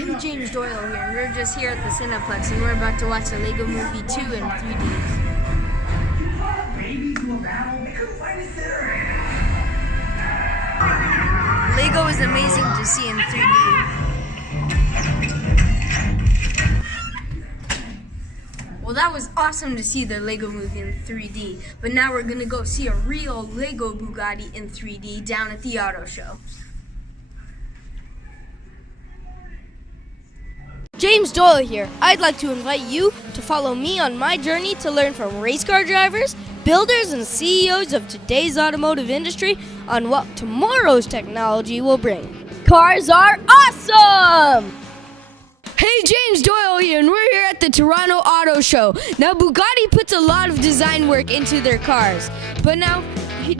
Hey, James Doyle here, and we're just here at the Cineplex, and we're about to watch the Lego Movie 2 in 3D. Lego is amazing to see in 3D. Well, that was awesome to see the Lego Movie in 3D, but now we're gonna go see a real Lego Bugatti in 3D down at the auto show. James Doyle here. I'd like to invite you to follow me on my journey to learn from race car drivers, builders, and CEOs of today's automotive industry on what tomorrow's technology will bring. Cars are awesome! Hey, James Doyle here, and we're here at the Toronto Auto Show. Now, Bugatti puts a lot of design work into their cars, but now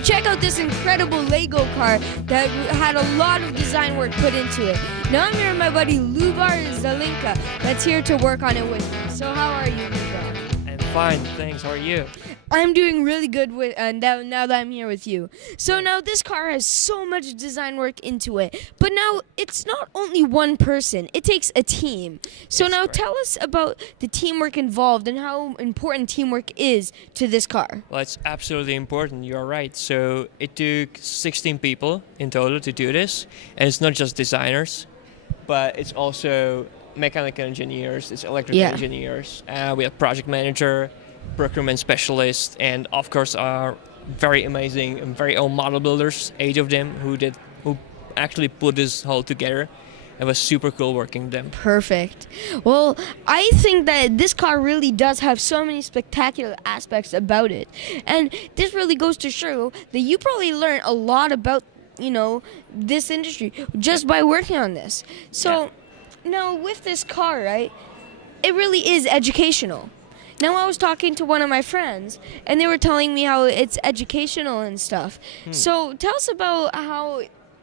check out this incredible Lego car that had a lot of design work put into it. Now I'm here with my buddy Lubor Zalinka that's here to work on it with me. So how are you, Lubor? I'm fine, thanks. How are you? I'm doing really good with now that I'm here with you. So now this car has so much design work into it, but now it's not only one person, it takes a team. So That's now correct. tell us about the teamwork involved and how important teamwork is to this car. Well, it's absolutely important. You're right. So it took 16 people in total to do this, and it's not just designers, but it's also mechanical engineers, it's electrical Yeah. engineers. We have project manager, procurement specialist, and of course our very amazing and very own model builders, 8 of them who actually put this whole together. It was super cool working with them. Perfect. Well, I think that this car really does have so many spectacular aspects about it. And this really goes to show that you probably learned a lot about, this industry just by working on this. So now with this car, right, it really is educational. Now I was talking to one of my friends, and they were telling me how it's educational and stuff. So tell us about how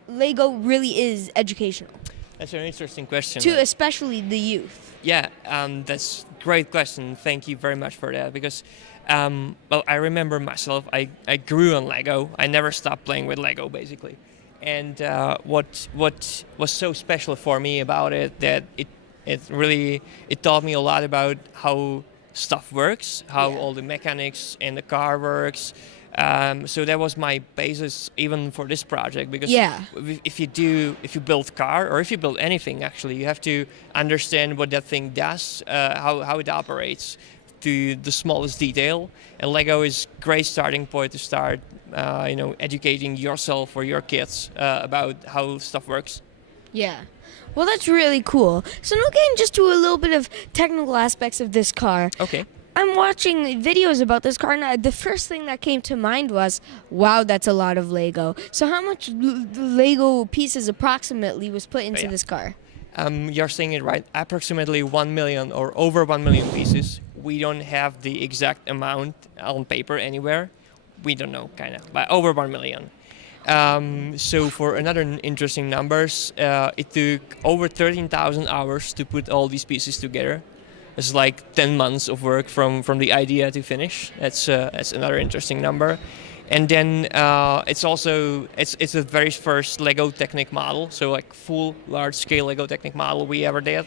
Lego really is educational, That's an interesting question. to especially the youth. Yeah, that's a great question. Thank you very much for that. Because, well, I remember myself, I grew on Lego. I never stopped playing with Lego, basically. And what was so special for me about it, that it taught me a lot about how stuff works, how all the mechanics in the car works. So that was my basis even for this project, because if you build car, or if you build anything, actually, you have to understand what that thing does, how it operates to the smallest detail. And Lego is great starting point to start educating yourself or your kids about how stuff works. Yeah. Well, that's really cool. So now getting just to a little bit of technical aspects of this car. Okay. I'm watching videos about this car, and the first thing that came to mind was, wow, that's a lot of Lego. So how much Lego pieces approximately was put into this car? You're saying it right. Approximately 1 million or over 1 million pieces. We don't have the exact amount on paper anywhere. We don't know, kind of, but over 1 million. So for another interesting numbers, it took over 13,000 hours to put all these pieces together. It's like 10 months of work from the idea to finish. That's another interesting number. And then it's the very first Lego Technic model, so like full large-scale Lego Technic model we ever did.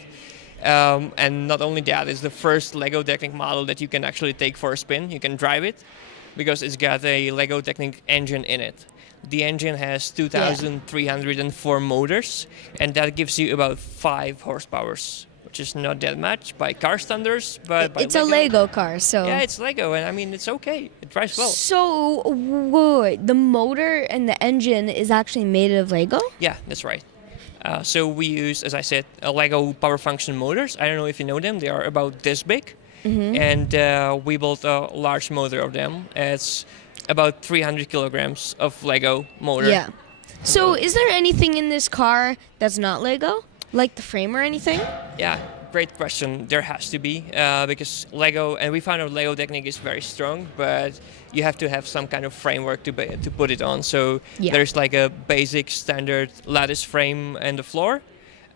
And not only that, it's the first Lego Technic model that you can actually take for a spin. You can drive it, because it's got a Lego Technic engine in it. The engine has 2,304 motors, and that gives you about 5 horsepower, which is not that much by car standards, but by it's a Lego car, so... Yeah, it's Lego, and I mean, it's okay. It drives well. So, wait, the motor and the engine is actually made of Lego? Yeah, that's right. So we use, as I said, Lego power function motors. I don't know if you know them. They are about this big. And we built a large motor of them. It's about 300 kilograms of Lego motor. Yeah. So is there anything in this car that's not Lego? Like the frame or anything? Yeah, great question. There has to be, because Lego, and we found out Lego Technic is very strong, but you have to have some kind of framework to put it on. So there's like a basic standard lattice frame and the floor.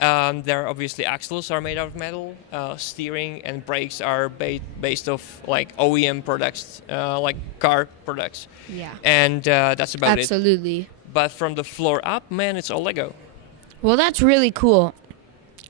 There are obviously axles are made out of metal. Steering and brakes are based off like OEM products, like car products. Yeah. And that's about it. Absolutely. But from the floor up, man, it's all Lego. Well, that's really cool.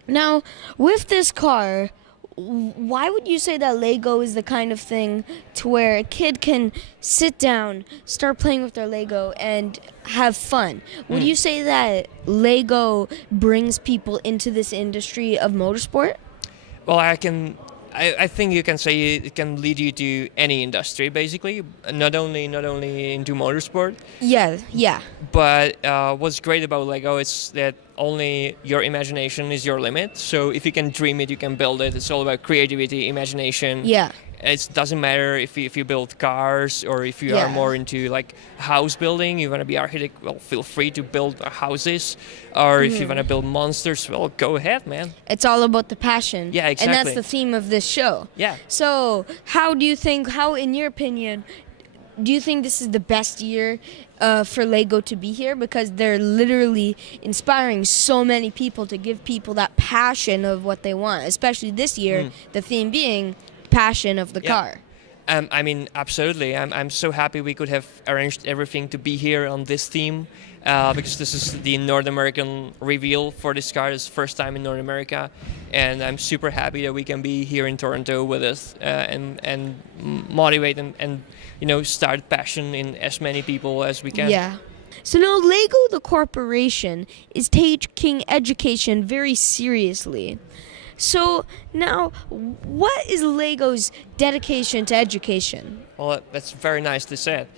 Now, with this car, why would you say that Lego is the kind of thing to where a kid can sit down, start playing with their Lego, and have fun? Would you say that Lego brings people into this industry of motorsport? Well, I think you can say it can lead you to any industry, basically, not only into motorsport. Yeah. But what's great about Lego is that only your imagination is your limit. So if you can dream it, you can build it. It's all about creativity, imagination. Yeah. It doesn't matter if you build cars or if you are more into like house building. You want to be architect, well, feel free to build houses. Or if you want to build monsters, well, go ahead, man. It's all about the passion. Yeah, exactly. And that's the theme of this show. Yeah. So how in your opinion, do you think this is the best year for Lego to be here? Because they're literally inspiring so many people to give people that passion of what they want. Especially this year, the theme being passion of the car. I mean, absolutely. I'm so happy we could have arranged everything to be here on this theme because this is the North American reveal for this car. It's first time in North America, and I'm super happy that we can be here in Toronto with us and motivate and start passion in as many people as we can. Yeah. So now Lego, the corporation, is taking education very seriously. So now, what is Lego's dedication to education? Well, that's very nice to say.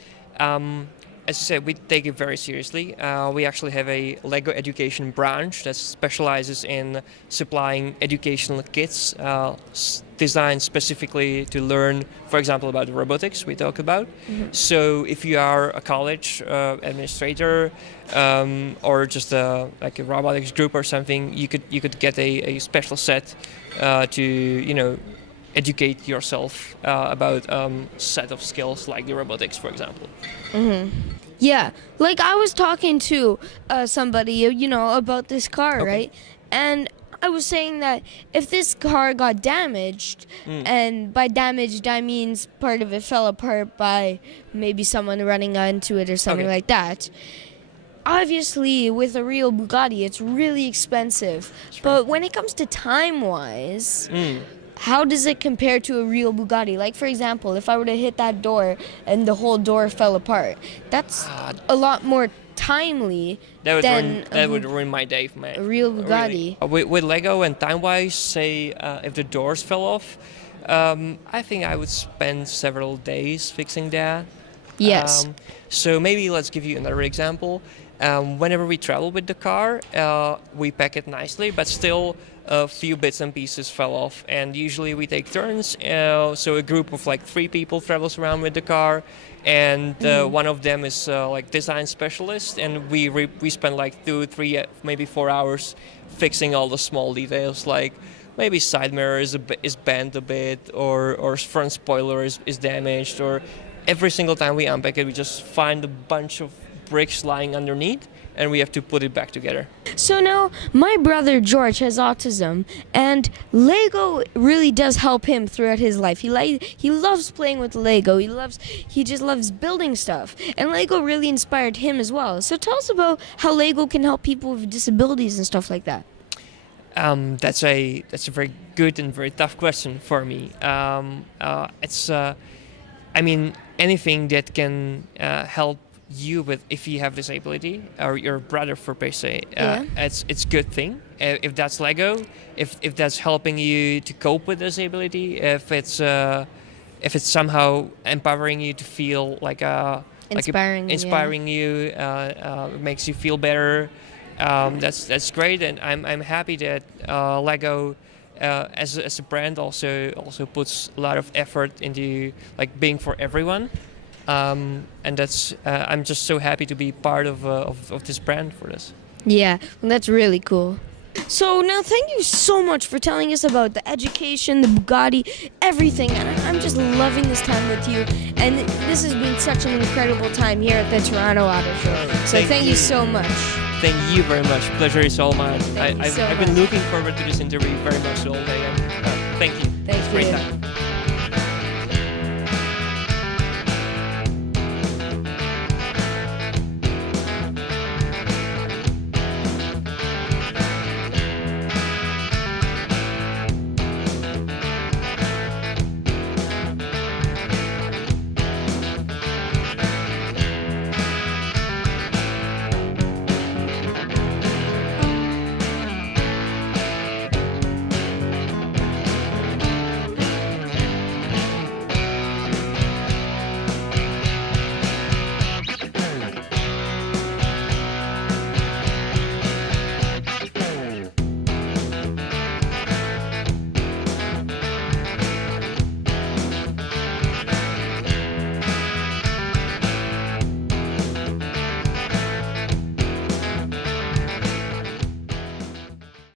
As I said, we take it very seriously. We actually have a Lego education branch that specializes in supplying educational kits designed specifically to learn, for example, about robotics we talk about. So if you are a college administrator or just like a robotics group or something, you could get a special set to educate yourself about set of skills like the robotics, for example. Yeah, like I was talking to somebody, about this car, right? And I was saying that if this car got damaged, and by damaged I means part of it fell apart by maybe someone running into it or something like that. Obviously, with a real Bugatti, it's really expensive. But when it comes to time-wise, how does it compare to a real Bugatti? Like, for example, if I were to hit that door and the whole door fell apart, that's a lot more timely than that would ruin my day, man. a real Bugatti. Really. With Lego and time-wise, say if the doors fell off, I think I would spend several days fixing that. Yes. So maybe let's give you another example. Whenever we travel with the car, we pack it nicely, but still a few bits and pieces fell off. And usually we take turns. So a group of like 3 people travels around with the car, and one of them is like design specialist, and we spend like 2, 3, maybe 4 hours fixing all the small details, like maybe side mirror is bent a bit, or front spoiler is damaged, or every single time we unpack it, we just find a bunch of bricks lying underneath, and we have to put it back together. So now, my brother George has autism, and Lego really does help him throughout his life. He loves playing with Lego. He just loves building stuff, and Lego really inspired him as well. So tell us about how Lego can help people with disabilities and stuff like that. That's a very good and very tough question for me. I mean, anything that can help you with if you have disability, or your brother for per se, it's good thing. If that's Lego, if that's helping you to cope with disability, if it's somehow empowering you to feel inspiring you, makes you feel better. That's great, and I'm happy that Lego as a brand also puts a lot of effort into like being for everyone. And that's I'm just so happy to be part of this brand for this. Yeah, well, that's really cool. So now thank you so much for telling us about the education, the Bugatti, everything. And I'm just loving this time with you. And this has been such an incredible time here at the Toronto Auto Show. So thank you so much. Thank you very much. Pleasure is all mine. I've been much. looking forward to this interview very much all day. And, thank you. Thank you. Great time.